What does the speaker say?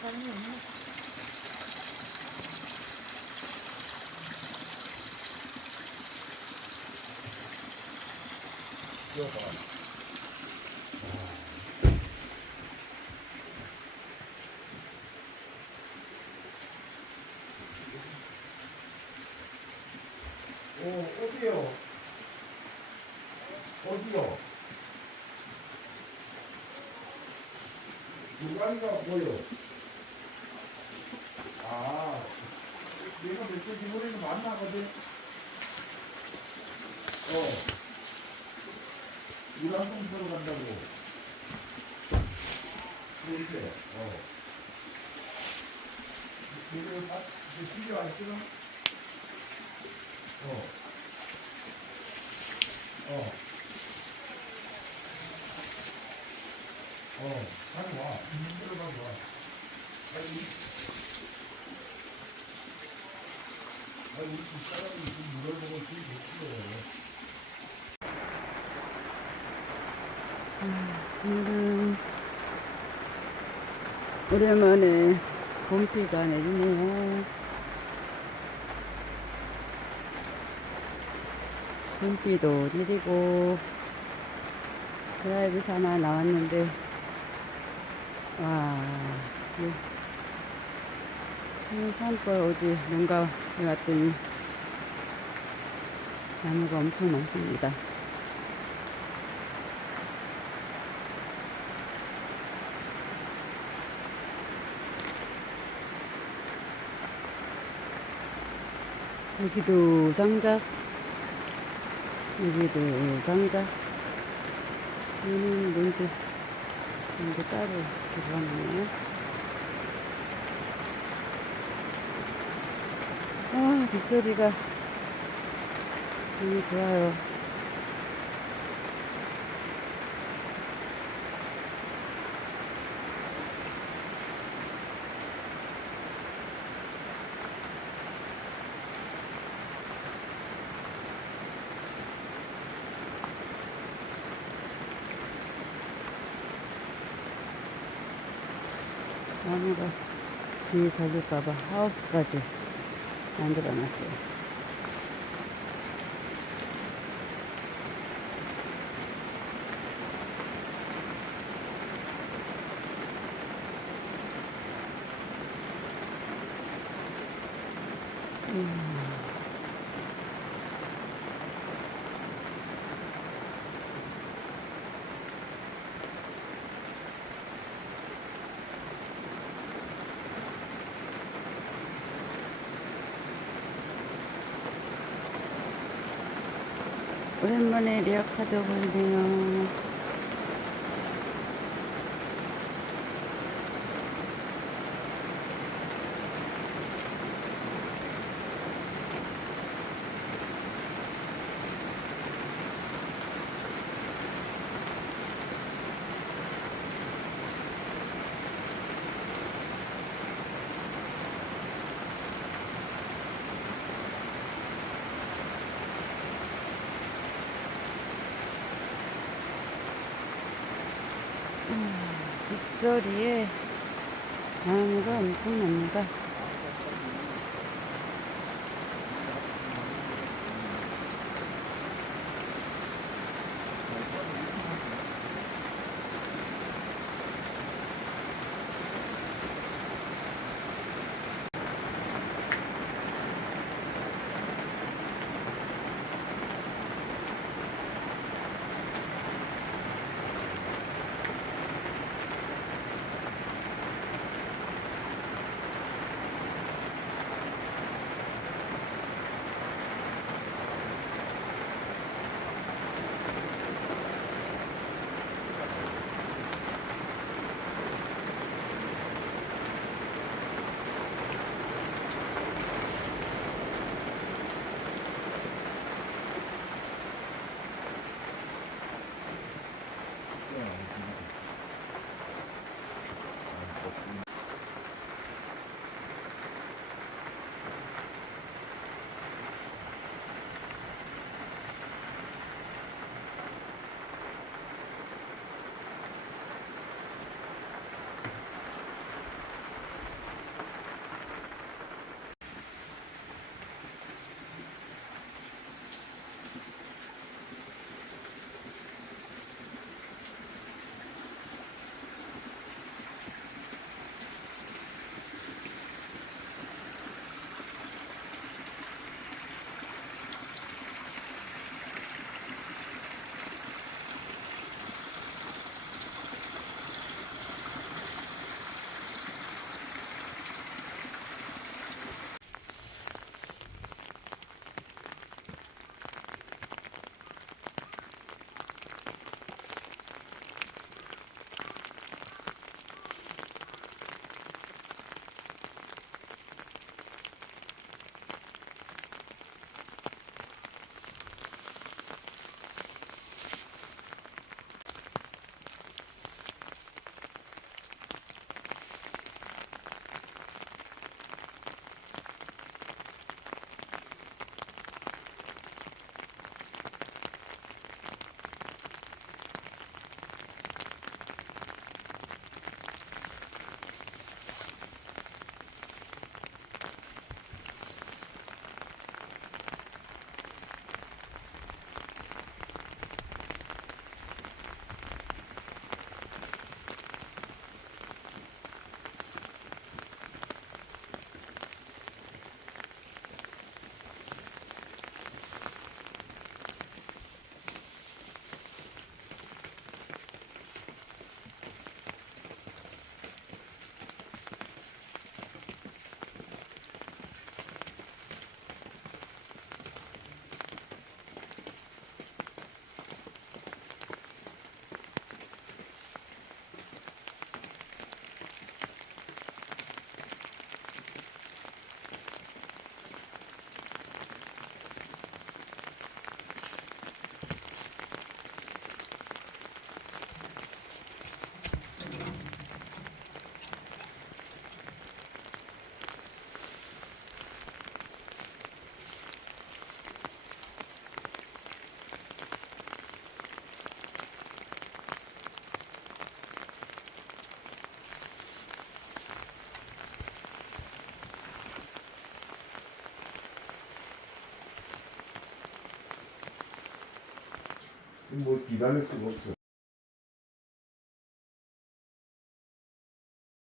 사람이 없네. 여봐. 어디요? 어디요? 누가인가 보여. 아, 내가 몇번 이번에는 만나거든. 유람선 타러 간다고. 그래, 이거 다, 이제 안 찍어? 빨리 와. 들어가 봐. 빨리. 아니, 이 사람이 지금 이걸 보고 되게 오늘은 오랜만에 봄비가 내리네요. 봄비도 내리고 드라이브 삼아 나왔는데 와, 산골 오지 농가에 왔더니 나무가 엄청 많습니다. 여기도 장작, 여기도 장작. 얘는 뭔지 따로 들어가네요. 아, 빗소리가 너무 좋아요. 나무가 비에 젖을까봐 하우스까지 만들어 놨어요. 오랜만에 리어카드 보이네요. 빗소리에 나무가 엄청납니다. 뭐 기다릴 수가 없어.